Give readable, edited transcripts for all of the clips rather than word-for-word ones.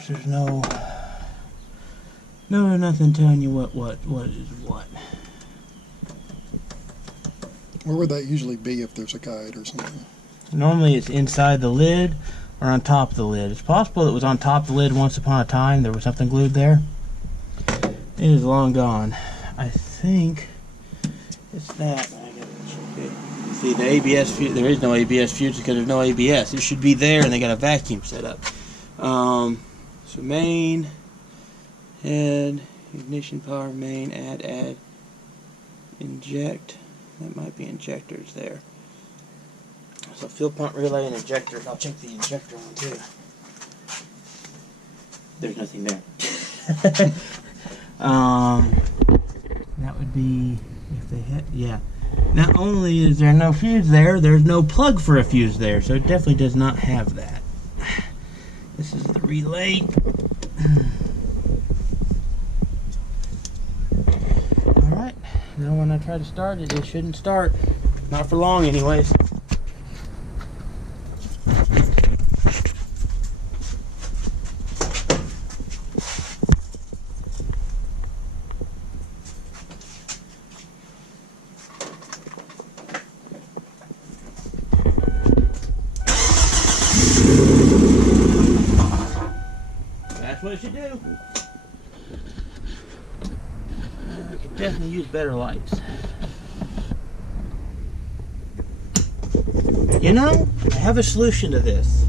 course, there's nothing telling you what is what. Where would that usually be if there's a guide or something? Normally it's inside the lid or on top of the lid. It's possible it was on top of the lid once upon a time. There was something glued there. It is long gone. I think it's that. See, the ABS fuse, there is no ABS fuse because there's no ABS. It should be there, and they got a vacuum set up. So main, head, ignition, power, main, add, inject. That might be injectors there. So fuel pump relay and injectors. I'll check the injector on too. There's nothing there. That would be if they had, yeah. Not only is there no fuse there, there's no plug for a fuse there, so it definitely does not have that. This is the relay. Alright, now when I try to start it, it shouldn't start. Not for long anyways. That's what it should do. I could definitely use better lights. You know, I have a solution to this.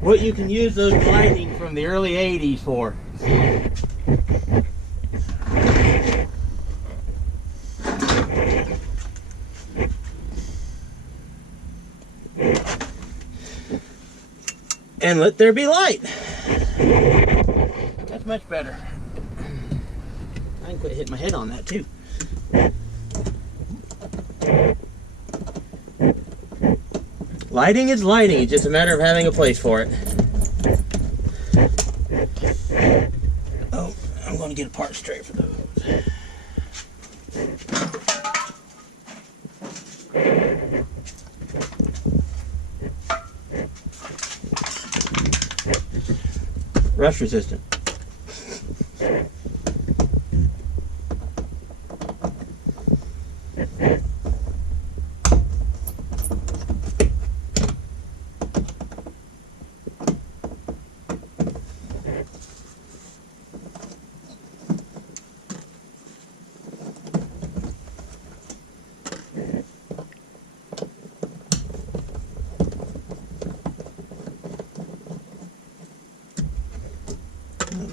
What you can use those lighting from the early 80s for. And let there be light. That's much better. I can quit hitting my head on that too. Lighting is lighting, it's just a matter of having a place for it. Oh, I'm going to get a part straight for those. Rust resistant.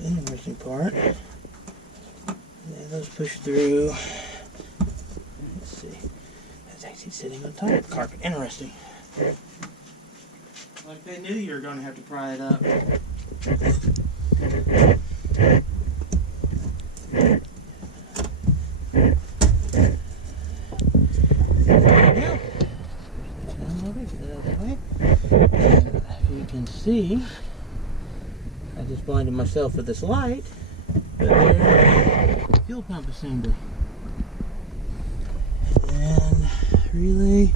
Interesting part. And those push through. Let's see. That's actually sitting on top of the carpet. Interesting. Like they knew you were going to have to pry it up. If you can see, I just blinded myself with this light, but there's the fuel pump assembly. And relay,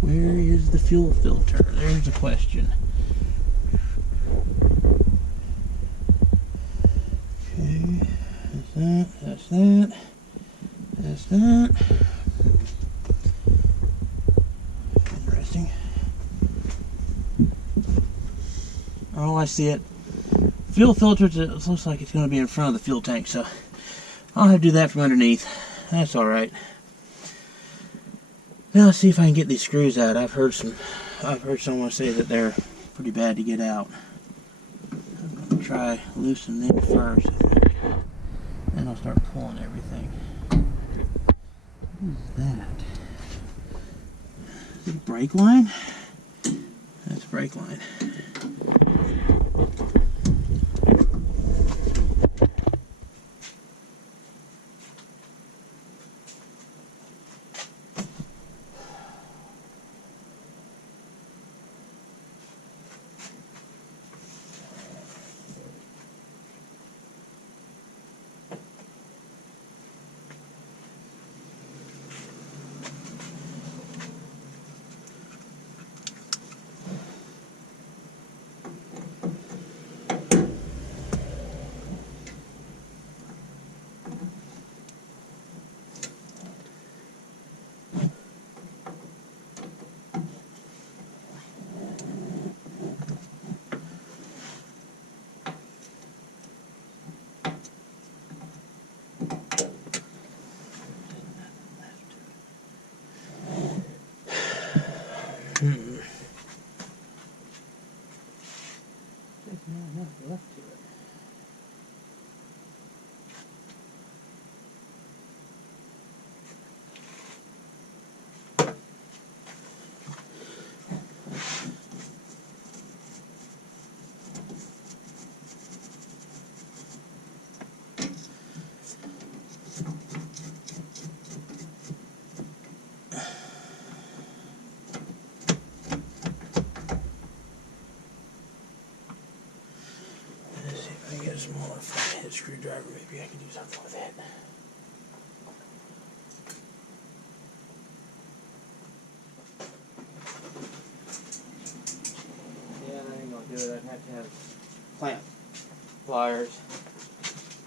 where is the fuel filter? There's the question. Okay, that's that, that's that. Interesting. Oh, I see it. Fuel filter, it looks like it's going to be in front of the fuel tank, so I'll have to do that from underneath. That's alright. Now let's see if I can get these screws out. I've heard someone say that they're pretty bad to get out. I'm going to try loosening them first, I think. Then I'll start pulling everything. What is that? Is it a brake line? That's a brake line. enough left to it. Let's see if I can get a smaller flathead screwdriver. Maybe I can do something with it. Yeah, that ain't gonna do it. I'd have to have clamp pliers.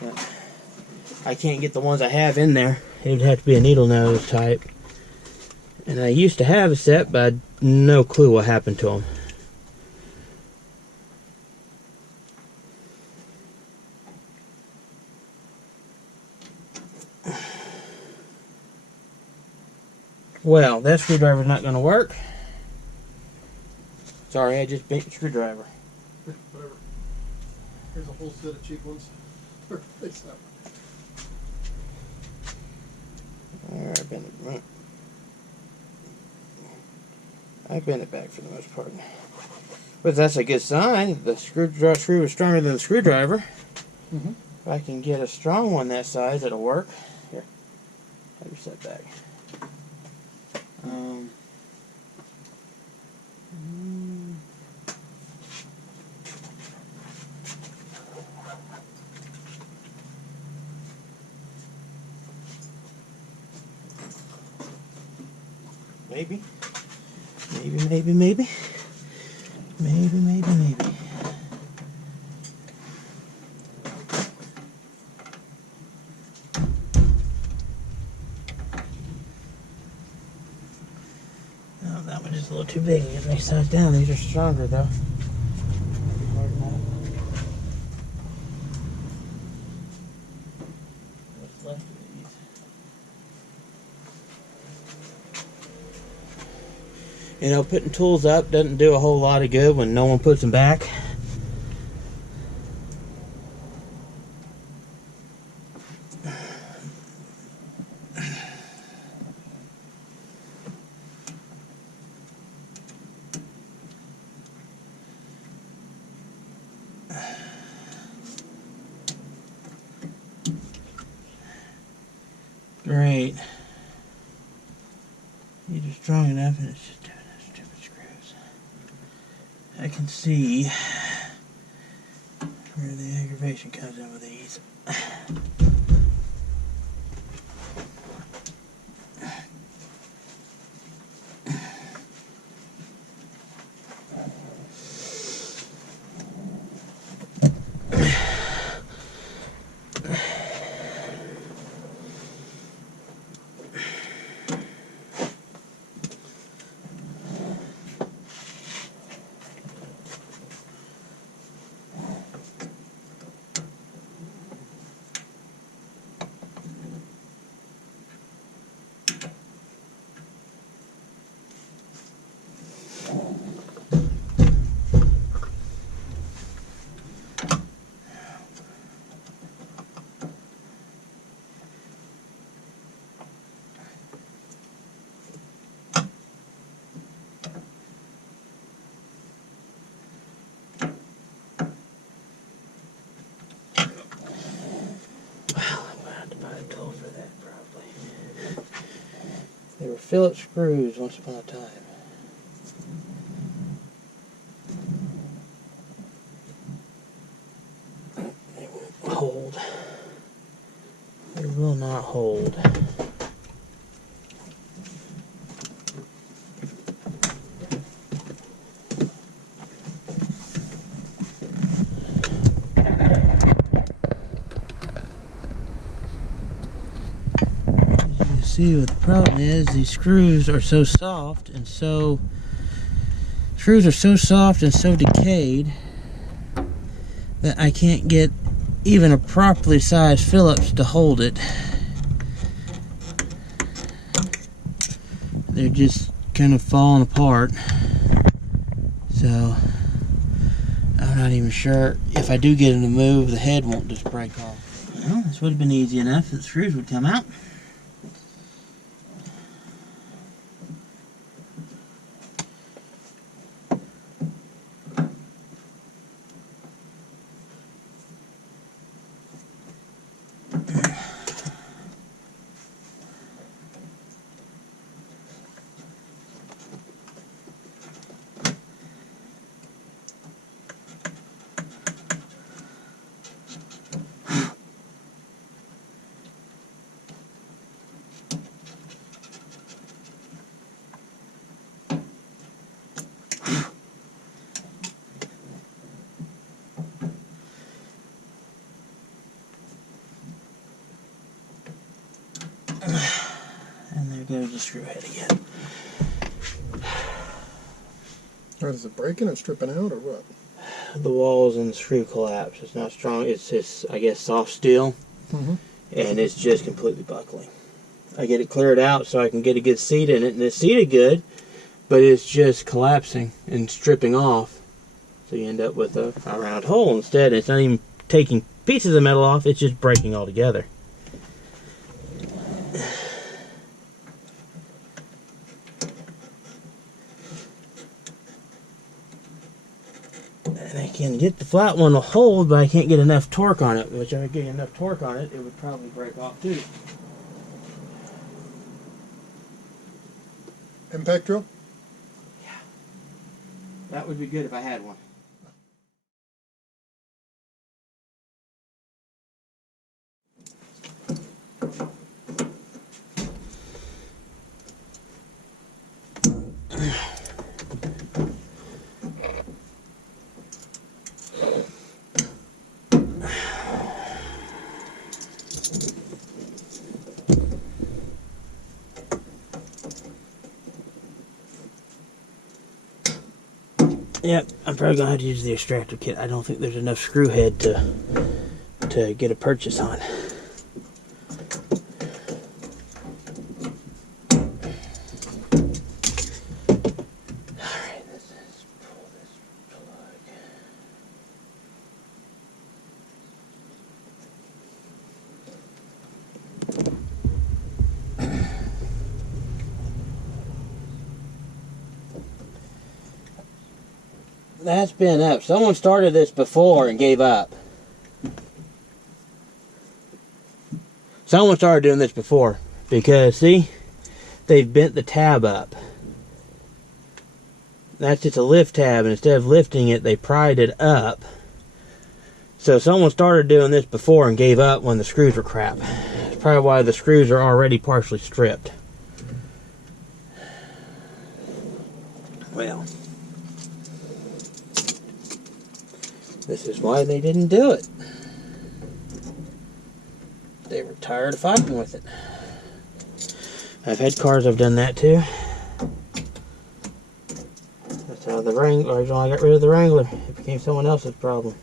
But I can't get the ones I have in there. It would have to be a needle nose type. And I used to have a set, but I had no clue what happened to them. Well, that screwdriver's not going to work. Sorry, I just bent the screwdriver. Whatever. Here's a whole set of cheap ones. Replace that one. Alright, I bent it back for the most part. But that's a good sign. The screw is stronger than the screwdriver. Mm-hmm. If I can get a strong one that size, it'll work. Here, have your set back. Maybe. Maybe. Oh, that one is a little too big. Get next size down. These are stronger though. Hard enough. What's left of these? You know, putting tools up doesn't do a whole lot of good when no one puts them back. Great. These are strong enough, and it's just doing those stupid screws. I can see where the aggravation comes in with these. They were Phillips screws once upon a time. They won't hold. They will not hold. See what the problem is, these screws are so soft and so decayed that I can't get even a properly sized Phillips to hold it. They're just kind of falling apart. So I'm not not even sure if I do get him to move, the head won't just break off. Well, this would have been easy enough if the screws would come out. And there goes the screw head again. What, is it breaking and stripping out, or what? The walls and the screw collapse. It's not strong. It's just, I guess, soft steel. Mm-hmm. And it's just completely buckling. I get it cleared out so I can get a good seat in it, and it's seated good, but it's just collapsing and stripping off. So you end up with a round hole instead. It's not even taking pieces of metal off, it's just breaking altogether. And I can get the flat one to hold, but I can't get enough torque on it, which if I get enough torque on it, it would probably break off too. Impact drill? Yeah. That would be good if I had one. Yep, I'm probably gonna have to use the extractor kit. I don't think there's enough screw head to get a purchase on. Alright, let's just pull this plug. That's been up. Someone started this before and gave up. Someone started doing this before because, see, they've bent the tab up. That's just a lift tab, and instead of lifting it, they pried it up. So someone started doing this before and gave up when the screws were crap. That's probably why the screws are already partially stripped. Well, this is why they didn't do it. They were tired of fighting with it. I've had cars I've done that too. That's how the Wrangler, when I got rid of the Wrangler, it became someone else's problem.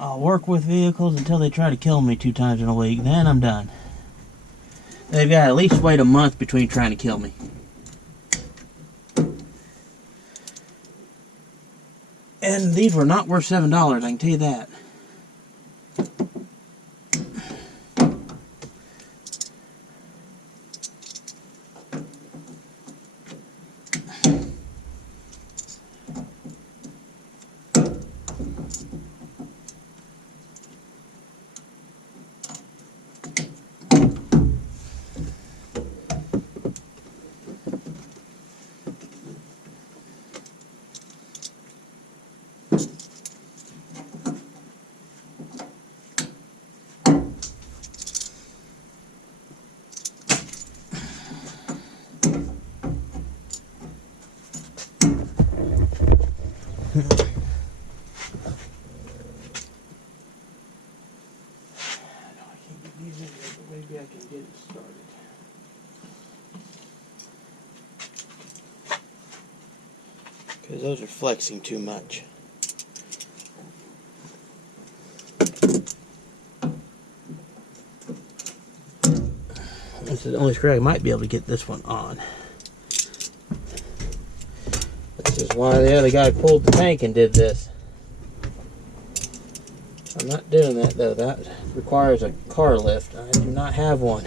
I'll work with vehicles until they try to kill me 2 times in a week, then I'm done. They've got to at least wait a month between trying to kill me. And these were not worth $7, I can tell you that. Maybe I can get it started. Because those are flexing too much. This is the only screw I might be able to get this one on. This is why the other guy pulled the tank and did this. I'm not doing that though. That requires a car lift. I do not have one.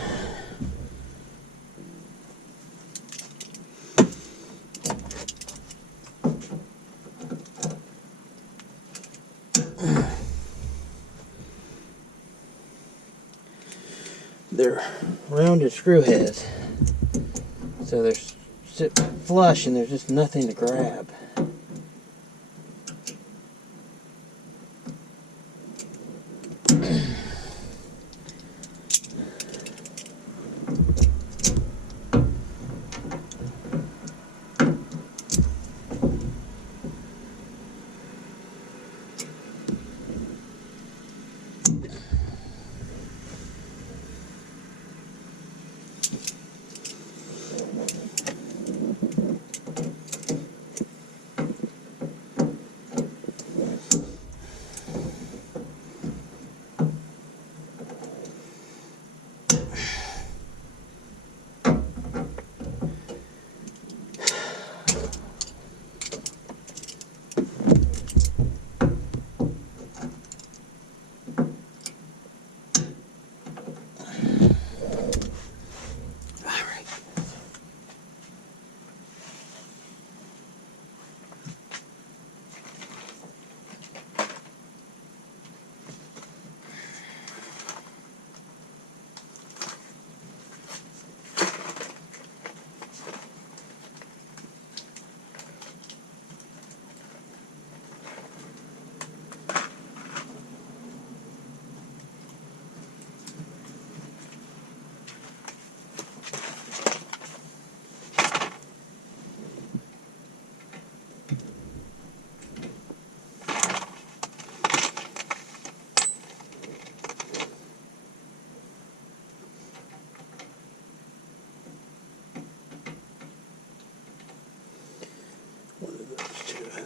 They're rounded screw heads, so they're sit flush and there's just nothing to grab.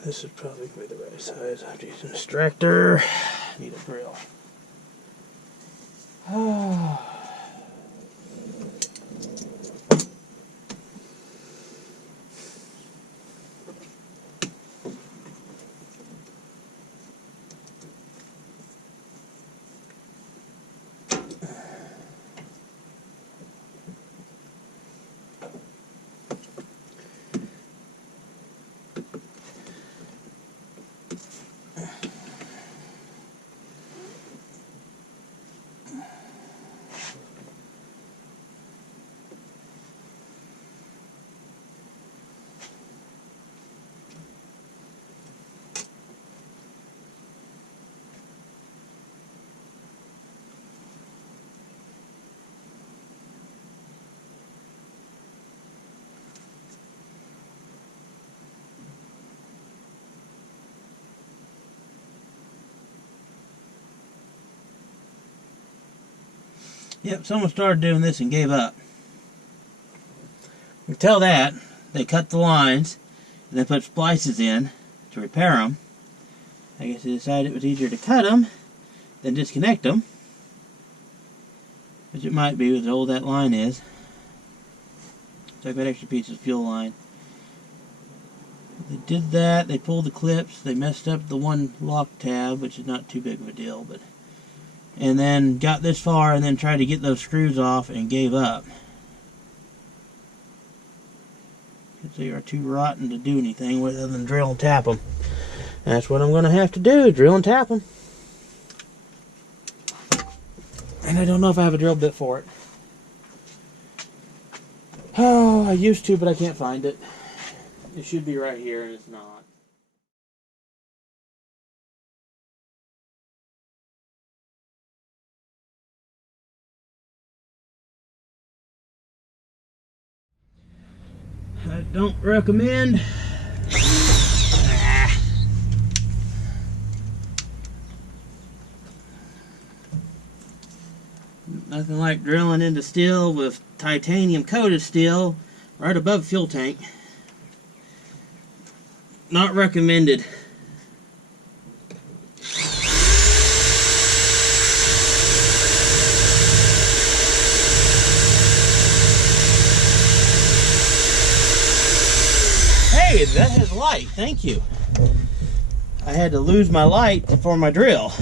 This is probably going to be the right size. I have to use an extractor. Need a drill. Oh. Yep, someone started doing this and gave up. Until that, they cut the lines and then put splices in to repair them. I guess they decided it was easier to cut them than disconnect them. Which it might be with how old that line is. So I've got extra pieces of fuel line. They did that, they pulled the clips, they messed up the one lock tab, which is not too big of a deal, but and then got this far and then tried to get those screws off and gave up. Because they are too rotten to do anything with other than drill and tap them. And that's what I'm going to have to do, drill and tap them. And I don't know if I have a drill bit for it. Oh, I used to, but I can't find it. It should be right here, and it's not. I don't recommend. Nothing like drilling into steel with titanium coated steel right above fuel tank. Not recommended. Hey, that has light. Thank you. I had to lose my light for my drill.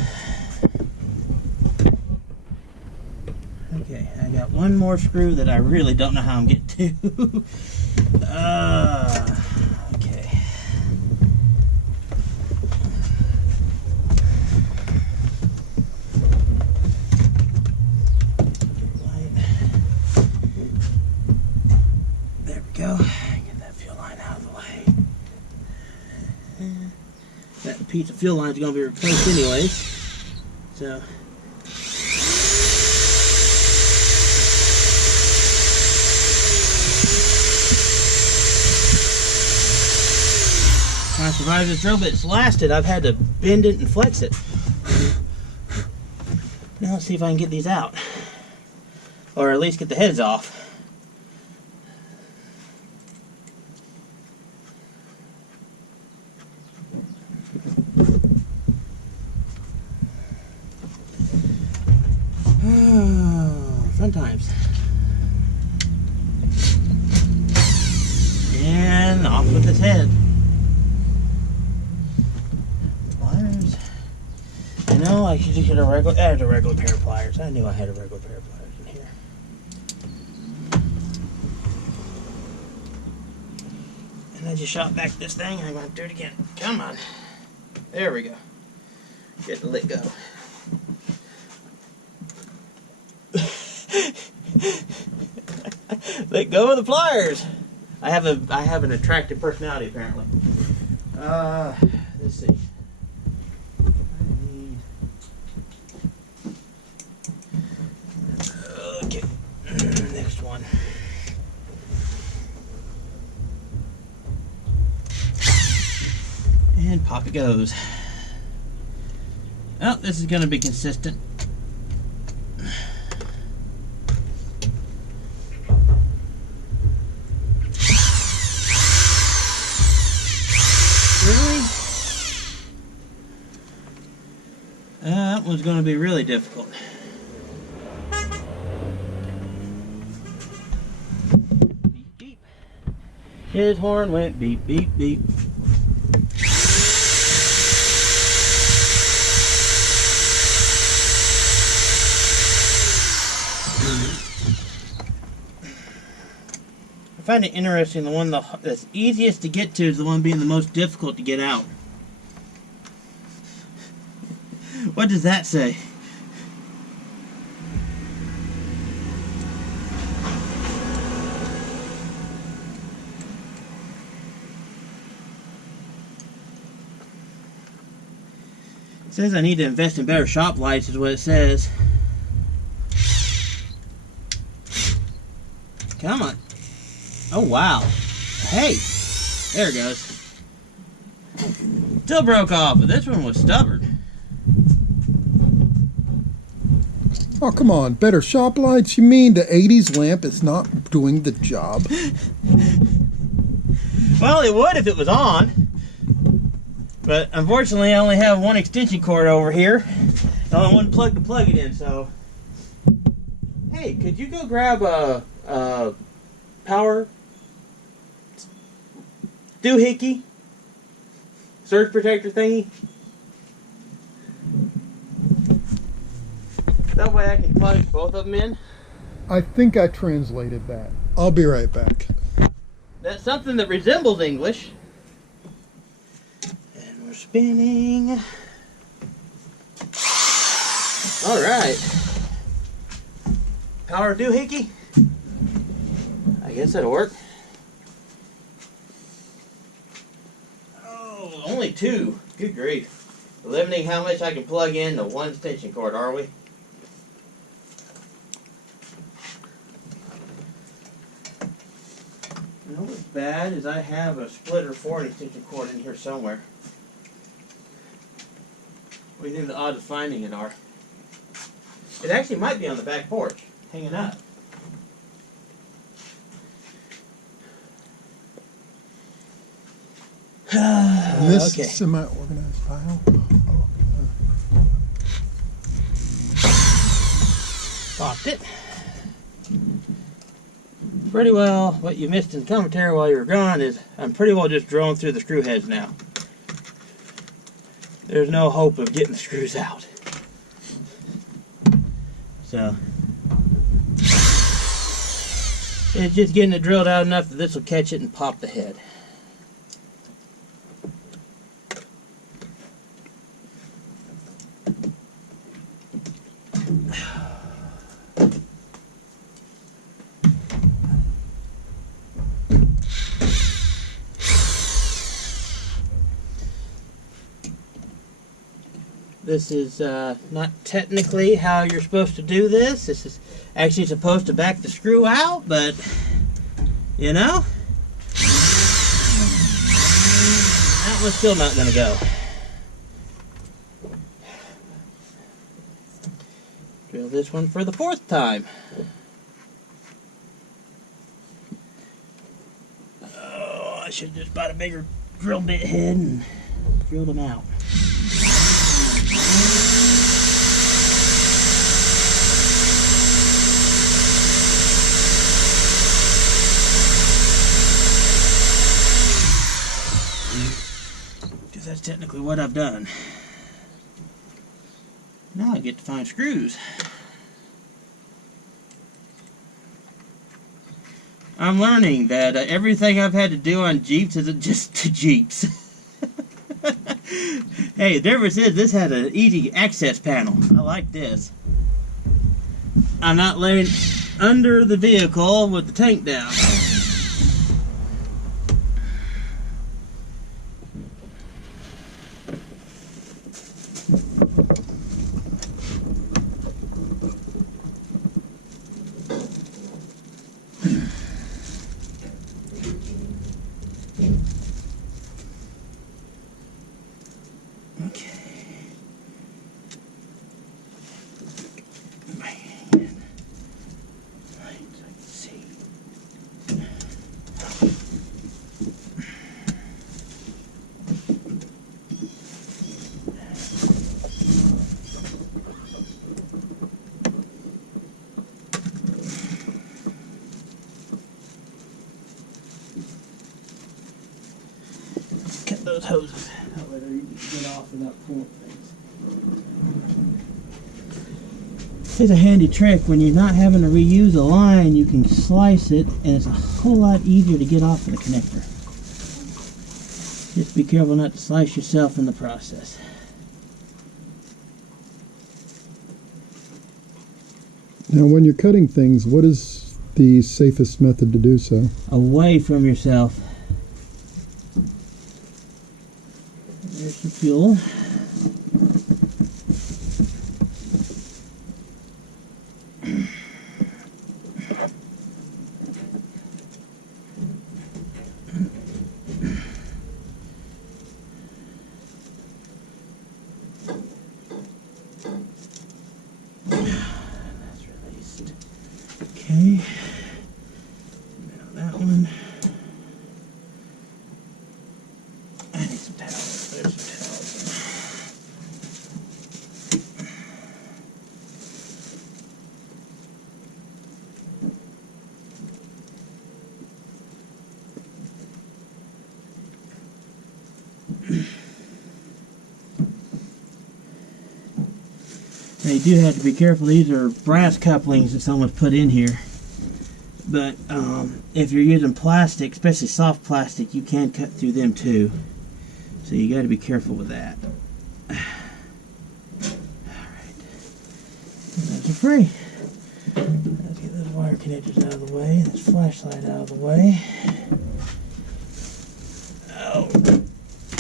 Okay, I got one more screw that I really don't know how I'm getting to. Okay. There we go. Get that fuel line out of the way. That piece of fuel line is going to be replaced anyways. So. I survived this drill, but it's lasted. I've had to bend it and flex it. Now let's see if I can get these out. Or at least get the heads off. Fun times. And off with his head. Pliers. I know I should just get a regular pair of pliers. I knew I had a regular pair of pliers in here. And I just shot back this thing and I'm going to do it again. Come on. There we go. Get to let go. Let go of the pliers. I have an attractive personality apparently. Let's see. Okay. Next one. And pop it goes. Oh, this is going to be consistent. Really? That one's going to be really difficult. Beep, beep. His horn went beep, beep, beep. I find it interesting, the one that's easiest to get to is the one being the most difficult to get out. What does that say? It says I need to invest in better shop lights is what it says. Come on. Oh, wow. Hey. There it goes. Still broke off, but this one was stubborn. Oh, come on. Better shop lights? You mean the 80s lamp is not doing the job? Well, it would if it was on. But unfortunately, I only have one extension cord over here. I only one plug to plug it in, so... Hey, could you go grab a power doohickey surge protector thingy? That way I can plug both of them in. I think I translated that. I'll be right back. That's something that resembles English. And we're spinning. All right. Power doohickey? I guess that'll work. Oh, only two. Good grief. Limiting how much I can plug in to one extension cord, are we? You know what's bad is I have a splitter for an extension cord in here somewhere. What do you think the odds of finding it are? It actually might be on the back porch, hanging up. In this Okay. semi-organized pile. Locked it. Pretty well, what you missed in commentary while you were gone is I'm pretty well just drilling through the screw heads now. There's no hope of getting the screws out. So, it's just getting it drilled out enough that this will catch it and pop the head. This is not technically how you're supposed to do this. This is actually supposed to back the screw out, but you know, that one's still not going to go. Drill this one for the 4th time. Oh, I should have just bought a bigger drill bit head and drilled them out. Because that's technically what I've done. Now I get to find screws. I'm learning that everything I've had to do on Jeeps isn't just to Jeeps. Hey, the difference is this has an easy access panel. I like this. I'm not laying under the vehicle with the tank down. Cut those hoses. That way you can get off without pulling things. It's a handy trick. When you're not having to reuse a line, you can slice it, and it's a whole lot easier to get off of the connector. Just be careful not to slice yourself in the process. Now, when you're cutting things, what is the safest method to do so? Away from yourself. There's the fuel. That's released. Okay. Now that one. I need some towels. There's some towels. Now you do have to be careful. These are brass couplings that someone's put in here. But if you're using plastic, especially soft plastic, you can cut through them too. So you got to be careful with that. Alright. Those are free. Let's get those wire connectors out of the way. This flashlight out of the way. Oh.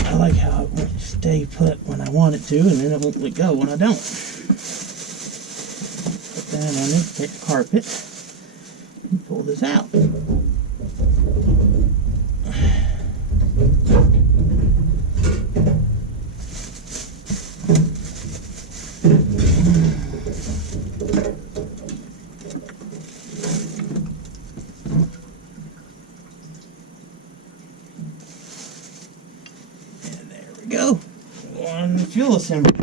I like how it won't stay put when I want it to, and then it won't let go when I don't. Put that on there, take the carpet, and pull this out. And there we go. One fuel assembly.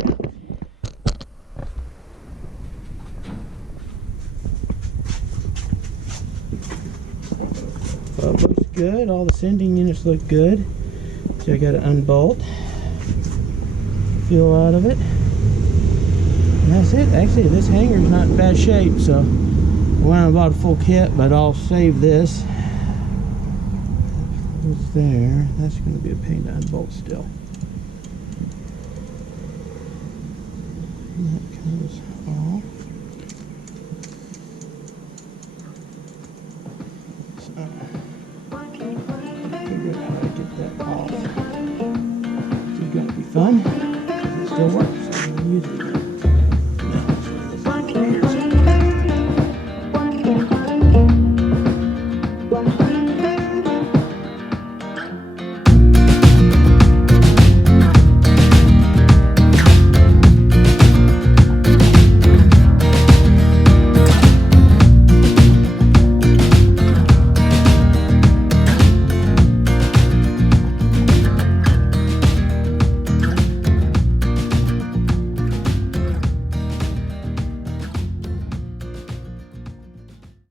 looks good. All the sending units look good. So I got to unbolt, feel out of it. And that's it. Actually, this hanger's not in bad shape, so I went and bought a full kit, but I'll save this. What's there? That's going to be a pain to unbolt still. And that comes off. So, figure out how to get that off. This is going to be fun. It still works.